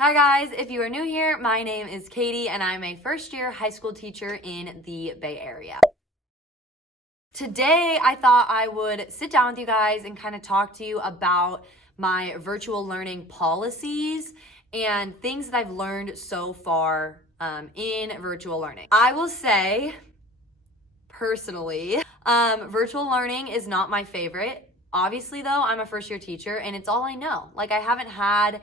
Hi guys, if you are new here, my name is Katie and I'm a first year high school teacher in the Bay Area. Today, I thought I would sit down with you guys and kind of talk to you about my virtual learning policies and things that I've learned so far in virtual learning. I will say, personally, virtual learning is not my favorite. Obviously, though, I'm a first year teacher and it's all I know. Like, I haven't had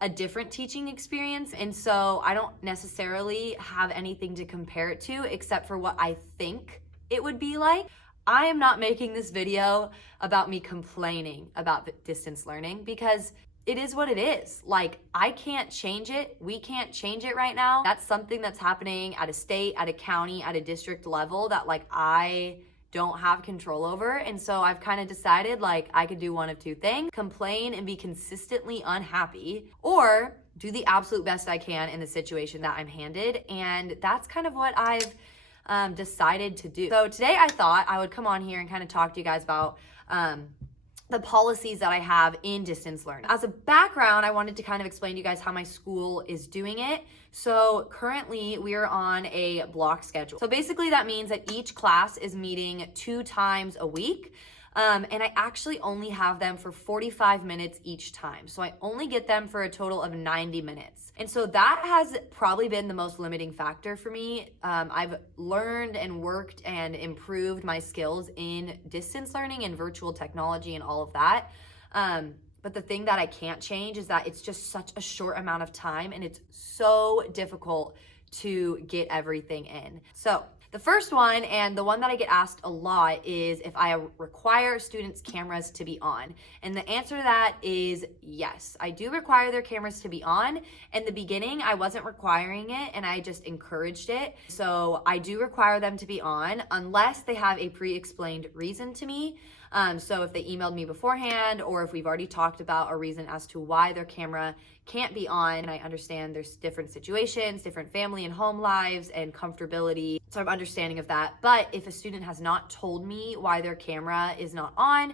a different teaching experience, and so I don't necessarily have anything to compare it to except for what I think it would be like. I am not making this video about me complaining about distance learning because it is what it is. Like, I can't change it. We can't change it right now. That's something that's happening at a state, at a county, at a district level that I don't have control over. And so I've kind of decided I could do one of two things: complain and be consistently unhappy, or do the absolute best I can in the situation that I'm handed. And that's kind of what I've decided to do. So today I thought I would come on here and kind of talk to you guys about the policies that I have in distance learning. As a background, I wanted to kind of explain to you guys how my school is doing it. So currently we are on a block schedule. So basically that means that each class is meeting 2 times a week. And I actually only have them for 45 minutes each time. So I only get them for a total of 90 minutes. And so that has probably been the most limiting factor for me. I've learned and worked and improved my skills in distance learning and virtual technology and all of that. But the thing that I can't change is that it's just such a short amount of time and it's so difficult to get everything in. So the first one, and the one that I get asked a lot, is if I require students' cameras to be on. And the answer to that is yes. I do require their cameras to be on. In the beginning, I wasn't requiring it and I just encouraged it. So I do require them to be on unless they have a pre-explained reason to me. So if they emailed me beforehand, or if we've already talked about a reason as to why their camera can't be on, and I understand there's different situations, different family and home lives and comfortability, so I'm understanding of that. But if a student has not told me why their camera is not on,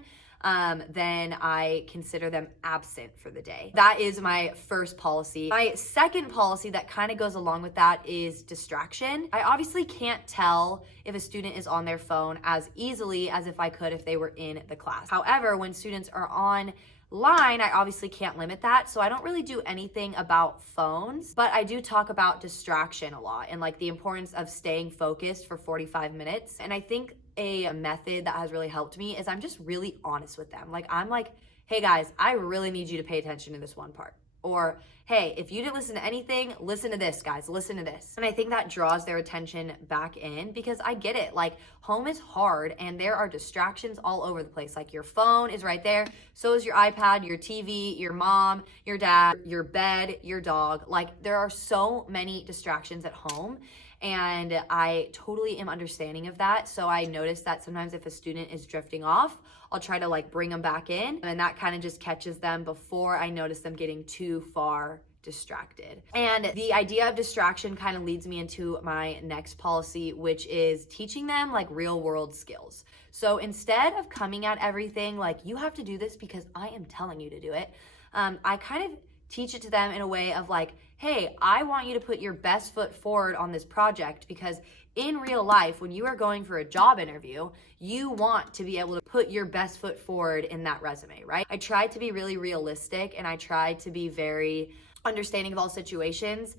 then I consider them absent for the day. That is my first policy. My second policy that kind of goes along with that is distraction. I obviously can't tell if a student is on their phone as easily as if I could if they were in the class. However, when students are online, I obviously can't limit that. So I don't really do anything about phones, but I do talk about distraction a lot and the importance of staying focused for 45 minutes. And I think a method that has really helped me is I'm just really honest with them. I'm like, hey guys, I really need you to pay attention to this one part. Or, hey, if you didn't listen to anything, listen to this, guys, listen to this. And I think that draws their attention back in because I get it. Home is hard and there are distractions all over the place. Your phone is right there. So is your iPad, your TV, your mom, your dad, your bed, your dog. There are so many distractions at home. And I totally am understanding of that. So I notice that sometimes if a student is drifting off, I'll try to bring them back in. And that kind of just catches them before I notice them getting too far distracted. And the idea of distraction kind of leads me into my next policy, which is teaching them real world skills. So instead of coming at everything you have to do this because I am telling you to do it, I kind of teach it to them in a way of hey, I want you to put your best foot forward on this project because in real life, when you are going for a job interview, you want to be able to put your best foot forward in that resume, right? I try to be really realistic and I try to be very understanding of all situations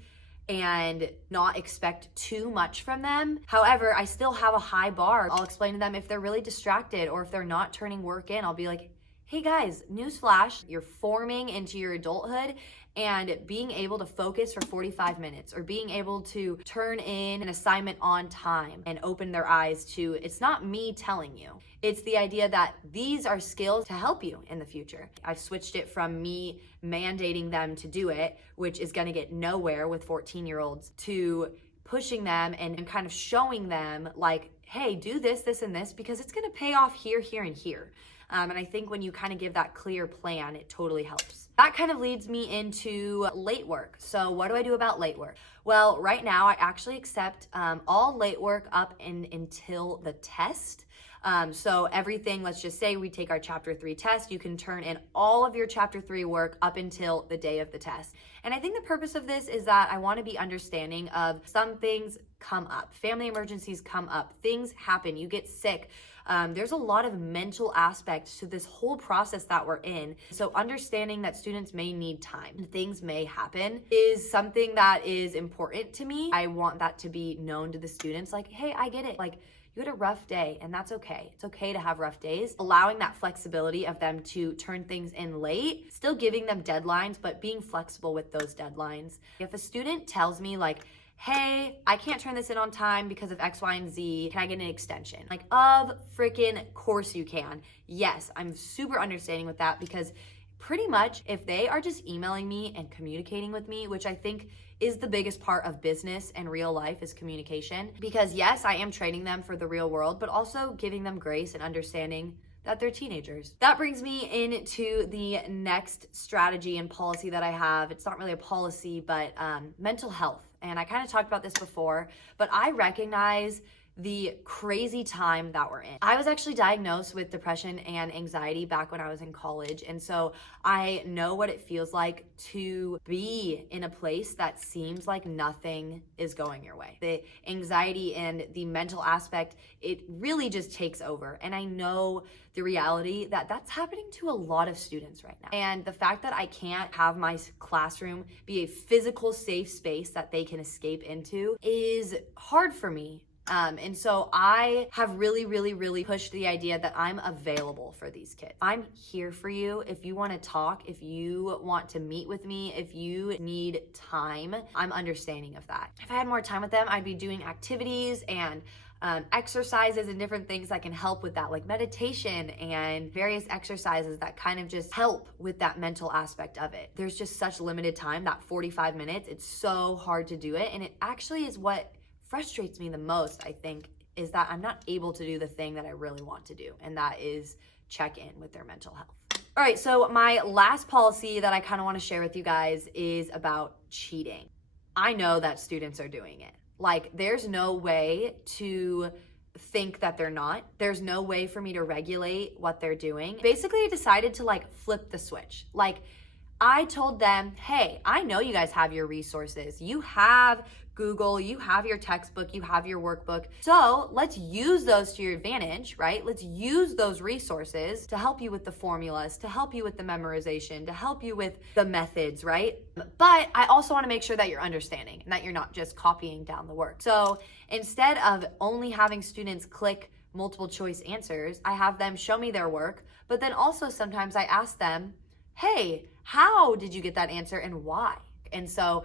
and not expect too much from them. However, I still have a high bar. I'll explain to them if they're really distracted or if they're not turning work in. I'll be like, hey guys, newsflash, you're forming into your adulthood, and being able to focus for 45 minutes or being able to turn in an assignment on time and open their eyes to, it's not me telling you. It's the idea that these are skills to help you in the future. I've switched it from me mandating them to do it, which is gonna get nowhere with 14-year-olds, to pushing them and kind of showing them hey, do this, this, and this, because it's gonna pay off here, here, and here. And I think when you kind of give that clear plan, it totally helps. That kind of leads me into late work. So what do I do about late work? Well, right now I actually accept all late work up until the test. So everything, let's just say we take our chapter 3 test, you can turn in all of your chapter 3 work up until the day of the test. And I think the purpose of this is that I want to be understanding of some things come up. Family emergencies come up. Things happen. You get sick. There's a lot of mental aspects to this whole process that we're in. So understanding that students may need time and things may happen is something that is important to me. I want that to be known to the students. Like, hey, I get it. Like, you had a rough day, and that's okay. It's okay to have rough days. Allowing that flexibility of them to turn things in late, still giving them deadlines, but being flexible with those deadlines. If a student tells me like, hey, I can't turn this in on time because of X, Y, and Z, can I get an extension? Like, of freaking course you can. Yes, I'm super understanding with that, because pretty much if they are just emailing me and communicating with me, which I think is the biggest part of business and real life, is communication. Because yes, I am training them for the real world, but also giving them grace and understanding that they're teenagers. That brings me into the next strategy and policy that I have. It's not really a policy, but mental health. And I kind of talked about this before, but I recognize the crazy time that we're in. I was actually diagnosed with depression and anxiety back when I was in college. And so I know what it feels like to be in a place that seems like nothing is going your way. The anxiety and the mental aspect, it really just takes over. And I know the reality that that's happening to a lot of students right now. And the fact that I can't have my classroom be a physical safe space that they can escape into is hard for me. And so I have really pushed the idea that I'm available for these kids. I'm here for you. If you want to talk, if you want to meet with me, if you need time, I'm understanding of that. If I had more time with them, I'd be doing activities and exercises and different things that can help with that, like meditation and various exercises that kind of just help with that mental aspect of it. There's just such limited time, that 45 minutes. It's so hard to do it. And it actually is what frustrates me the most, I think, is that I'm not able to do the thing that I really want to do, and that is check in with their mental health. All right, so my last policy that I kind of want to share with you guys is about cheating. I know that students are doing it. Like, there's no way to think that they're not. There's no way for me to regulate what they're doing. Basically, I decided to like flip the switch. Like, I told them, hey, I know you guys have your resources. You have Google, you have your textbook, you have your workbook. So let's use those to your advantage, right? Let's use those resources to help you with the formulas, to help you with the memorization, to help you with the methods, right? But I also want to make sure that you're understanding and that you're not just copying down the work. So instead of only having students click multiple choice answers, I have them show me their work, but then also sometimes I ask them, hey, how did you get that answer and why? And so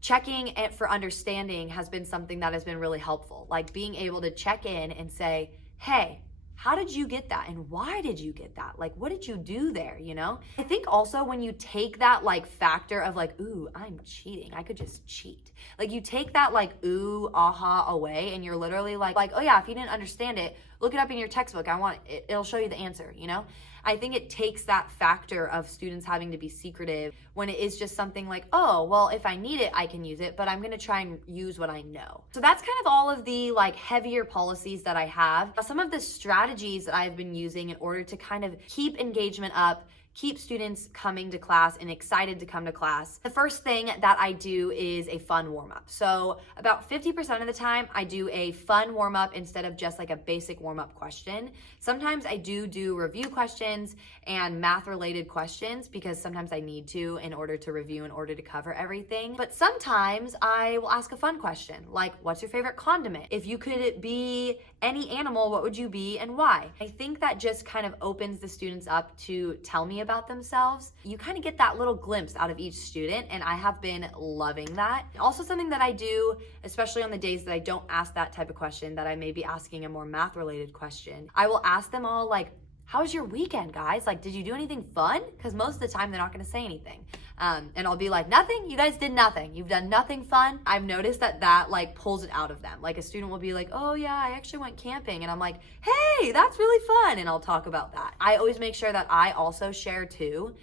checking it for understanding has been something that has been really helpful. Like being able to check in and say, hey, how did you get that? And why did you get that? Like, what did you do there, you know? I think also when you take that like factor of like, ooh, I'm cheating, I could just cheat. Like you take that like, ooh, aha away, and you're literally like, oh yeah, if you didn't understand it, look it up in your textbook. I want it, it'll show you the answer, you know? I think it takes that factor of students having to be secretive when it is just something like, oh, well, if I need it, I can use it, but I'm gonna try and use what I know. So that's kind of all of the like heavier policies that I have. Some of the strategies that I've been using in order to kind of keep engagement up, keep students coming to class and excited to come to class. The first thing that I do is a fun warm-up. So about 50% of the time, I do a fun warm-up instead of just like a basic warm-up question. Sometimes I do review questions and math-related questions because sometimes I need to in order to review, in order to cover everything. But sometimes I will ask a fun question, like, what's your favorite condiment? If you could be any animal, what would you be and why? I think that just kind of opens the students up to tell me about themselves. You kind of get that little glimpse out of each student, and I have been loving that. Also, something that I do, especially on the days that I don't ask that type of question, that I may be asking a more math-related question, I will ask them all like, how was your weekend, guys? Like, did you do anything fun? Because most of the time they're not gonna say anything. And I'll be like, nothing? You guys did nothing. You've done nothing fun? I've noticed that like pulls it out of them. Like a student will be like, oh yeah, I actually went camping. And I'm like, hey, that's really fun. And I'll talk about that. I always make sure that I also share too,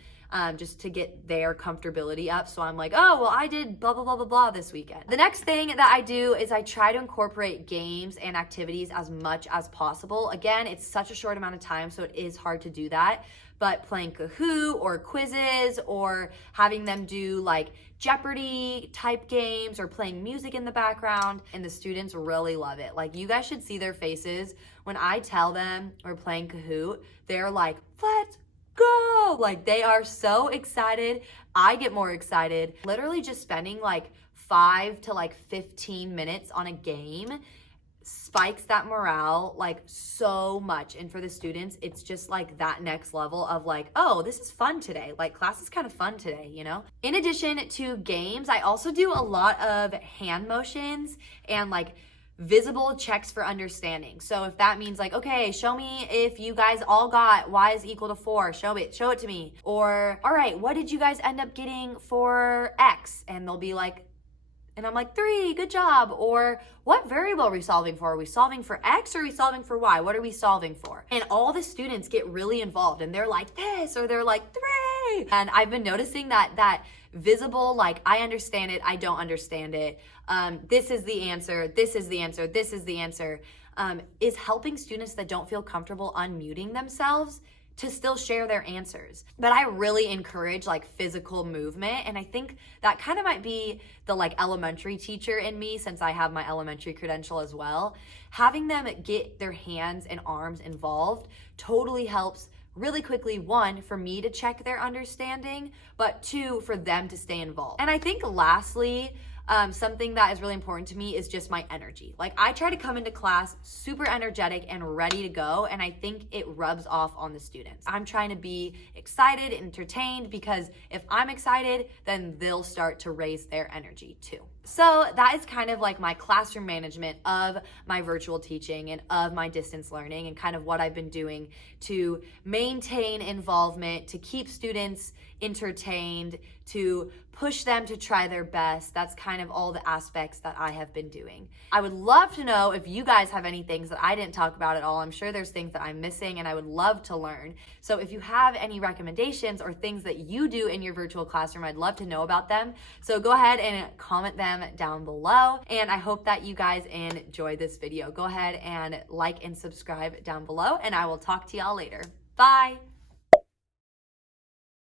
just to get their comfortability up. So I'm like, oh, well, I did blah, blah, blah, blah, blah this weekend. The next thing that I do is I try to incorporate games and activities as much as possible. Again, it's such a short amount of time, so it is hard to do that. but playing Kahoot or quizzes or having them do like Jeopardy type games or playing music in the background, and the students really love it. Like, you guys should see their faces when I tell them we're playing Kahoot. They're like, let's go! Like, they are so excited. I get more excited. Literally just spending like 5 to like 15 minutes on a game spikes that morale like so much. And for the students, it's just like that next level of like, oh, this is fun today. Like, class is kind of fun today, you know? In addition to games, I also do a lot of hand motions and like visible checks for understanding. So if that means like, okay, show me if you guys all got y is equal to 4, show it to me. Or, all right, what did you guys end up getting for x? And they'll be like, and I'm like, 3, good job. Or, what variable are we solving for? Are we solving for X or are we solving for Y? What are we solving for? And all the students get really involved and they're like this, or they're like 3. And I've been noticing that visible, like, I understand it, I don't understand it. This is the answer, this is the answer, this is the answer, is helping students that don't feel comfortable unmuting themselves to still share their answers. But I really encourage like physical movement, and I think that kind of might be the like elementary teacher in me, since I have my elementary credential as well. Having them get their hands and arms involved totally helps really quickly, 1, for me to check their understanding, but 2, for them to stay involved. And I think lastly, something that is really important to me is just my energy. Like, I try to come into class super energetic and ready to go, and I think it rubs off on the students. I'm trying to be excited, entertained, because if I'm excited, then they'll start to raise their energy too. So that is kind of like my classroom management of my virtual teaching and of my distance learning, and kind of what I've been doing to maintain involvement, to keep students entertained, to push them to try their best. That's kind of all the aspects that I have been doing. I would love to know if you guys have any things that I didn't talk about at all. I'm sure there's things that I'm missing and I would love to learn. So if you have any recommendations or things that you do in your virtual classroom, I'd love to know about them. So go ahead and comment them down below. And I hope that you guys enjoyed this video. Go ahead and like and subscribe down below, and I will talk to y'all later. Bye.